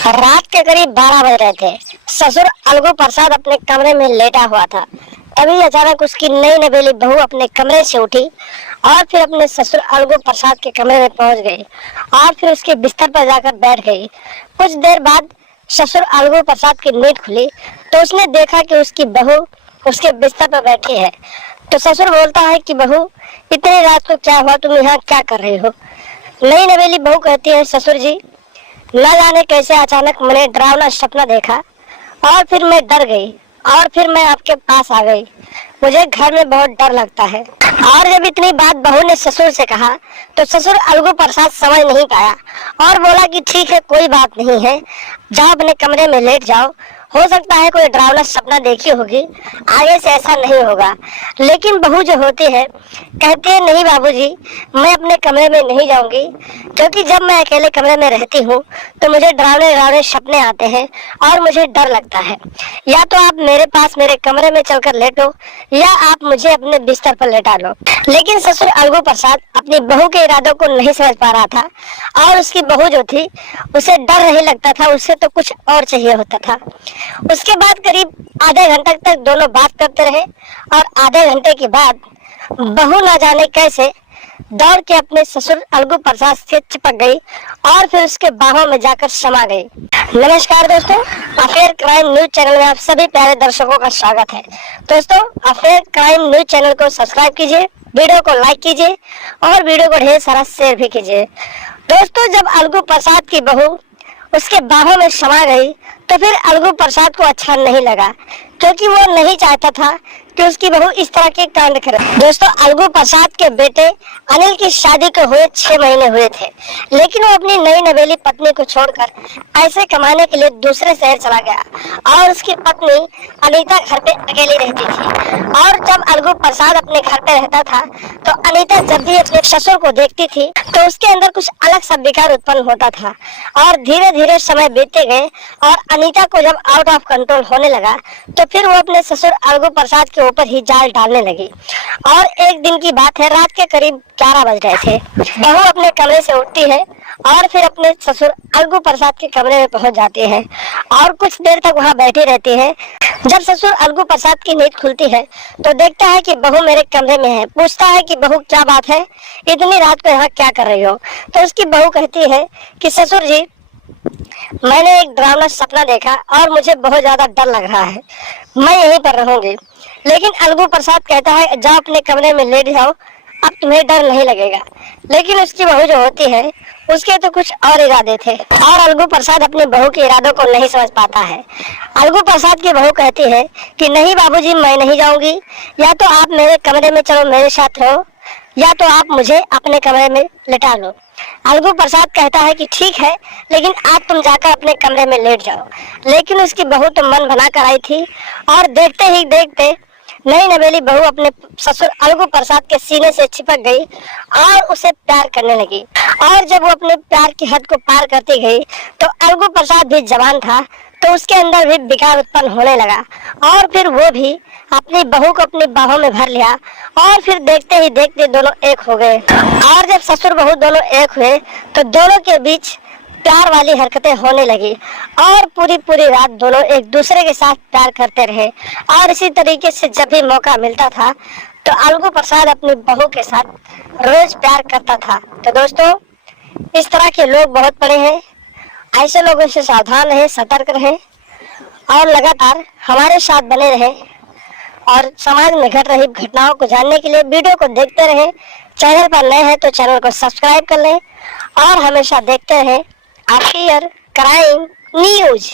रात के करीब 12 बज रहे थे। ससुर अलगू प्रसाद अपने कमरे में लेटा हुआ था। तभी अचानक उसकी नई नवेली बहू अपने कमरे से उठी और फिर अपने ससुर अलगू प्रसाद के कमरे में पहुंच गई और फिर उसके बिस्तर पर जाकर बैठ गई। कुछ देर बाद ससुर अलगू प्रसाद की नींद खुली तो उसने देखा कि उसकी बहू उसके बिस्तर पर बैठी है। तो ससुर बोलता है कि बहू, इतनी रात को क्या हुआ, तुम यहाँ क्या कर रही हो? नई नवेली बहू कहती है, ससुर जी, न जाने कैसे अचानक मैंने डरावना सपना देखा और फिर मैं डर गई और फिर मैं आपके पास आ गई। मुझे घर में बहुत डर लगता है। और जब इतनी बात बहू ने ससुर से कहा तो ससुर अलगू प्रसाद समझ नहीं पाया और बोला कि ठीक है, कोई बात नहीं है, जाओ अपने कमरे में लेट जाओ। हो सकता है कोई डरावना सपना देखी होगी, आगे से ऐसा नहीं होगा। लेकिन बहू जो होती है कहती है, नहीं बाबूजी, मैं अपने कमरे में नहीं जाऊंगी, क्योंकि जब मैं अकेले कमरे में रहती हूँ तो मुझे डरावने डरावने सपने आते हैं और मुझे डर लगता है। या तो आप मेरे पास मेरे कमरे में चलकर लेटो या आप मुझे अपने बिस्तर पर लेटा लो। लेकिन ससुर अलगू प्रसाद अपनी बहू के इरादों को नहीं समझ पा रहा था और उसकी बहू जो थी उसे डर नहीं लगता था, उससे तो कुछ और चाहिए होता था। उसके बाद करीब आधे घंटे तक दोनों बात करते रहे और आधे घंटे के बाद बहू ना जाने कैसे दौड़ के अपने ससुर अलगू प्रसाद से चिपक गई और फिर उसके बाहों में जाकर समा गई। नमस्कार दोस्तों, अफेयर क्राइम न्यूज चैनल में आप सभी प्यारे दर्शकों का स्वागत है। दोस्तों, अफेयर क्राइम न्यूज चैनल को सब्सक्राइब कीजिए, वीडियो को लाइक कीजिए और वीडियो को ढेर सारा शेयर भी कीजिए। दोस्तों, जब अलगू प्रसाद की बहू उसके बाहों में समा गई तो फिर अलगू प्रसाद को अच्छा नहीं लगा, क्योंकि वो नहीं चाहता था कि उसकी बहू इस तरह के कांड करे। दोस्तों, अलगू प्रसाद के बेटे अनिल की शादी को हुए 6 महीने हुए थे, लेकिन वो अपनी नई नवेली पत्नी को छोड़कर पैसे कमाने के लिए दूसरे शहर चला गया और उसकी पत्नी अनीता घर पे अकेली रहती थी। और जब अलगू प्रसाद अपने घर पे रहता था तो अनीता जब भी अपने ससुर को देखती थी तो उसके अंदर कुछ अलग सा विकार उत्पन्न होता था। और धीरे धीरे समय बीतते गए और अनीता को जब आउट ऑफ कंट्रोल होने लगा तो फिर वो अपने ससुर अलगू प्रसाद के ऊपर ही जाल डालने लगी। और एक दिन की बात है, रात के करीब 11 बज रहे थे। बहू अपने कमरे से उठती है और फिर अपने ससुर अलगू प्रसाद के कमरे में पहुंच जाती है और कुछ देर तक वहां बैठी रहती है। जब ससुर अलगू प्रसाद की नींद खुलती है तो देखता है कि बहू मेरे कमरे में है। पूछता है कि बहू, क्या बात है, इतनी रात को यहाँ क्या कर रही हो? तो उसकी बहू कहती है कि ससुर जी, मैंने एक डरावना सपना देखा और मुझे बहुत ज्यादा डर लग रहा है, मैं यहीं पर रहूंगी। लेकिन अलगू प्रसाद कहता है, जाओ अपने कमरे में लेट जाओ, अब तुम्हें डर नहीं लगेगा। लेकिन उसकी बहू जो होती है उसके तो कुछ और इरादे थे और अलगू प्रसाद अपने बहू के इरादों को नहीं समझ पाता है। अलगू प्रसाद की बहू कहती है कि नहीं बाबूजी, मैं नहीं जाऊंगी, या तो आप मेरे कमरे में चलो, मेरे साथ रहो, या तो आप मुझे अपने कमरे में लिटा लो। अलगू प्रसाद कहता है कि ठीक है, लेकिन आज तुम जाकर अपने कमरे में लेट जाओ। लेकिन उसकी बहू तो मन बना कर आई थी और देखते ही देखते नई नवेली बहू अपने ससुर अलगू प्रसाद के सीने से चिपक गई और उसे प्यार करने लगी। और जब वो अपने प्यार की हद को पार करती गई तो अलगू प्रसाद भी जवान था तो उसके अंदर भी विकार उत्पन्न होने लगा और फिर वो भी अपनी बहू को अपनी बाहों में भर लिया और फिर देखते ही देखते दोनों एक हो गए। और जब ससुर बहू दोनों एक हुए तो दोनों के बीच प्यार वाली हरकतें होने लगी और पूरी पूरी रात दोनों एक दूसरे के साथ प्यार करते रहे। और इसी तरीके से जब भी मौका मिलता था तो अलगू प्रसाद अपनी बहू के साथ रोज प्यार करता था। तो दोस्तों, इस तरह के लोग बहुत पड़े हैं, ऐसे लोगों से सावधान रहें, सतर्क रहें और लगातार हमारे साथ बने रहें। और समाज में घट रही घटनाओं को जानने के लिए वीडियो को देखते रहें। चैनल पर नए हैं तो चैनल को सब्सक्राइब कर लें और हमेशा देखते रहें अफेयर क्राइम न्यूज।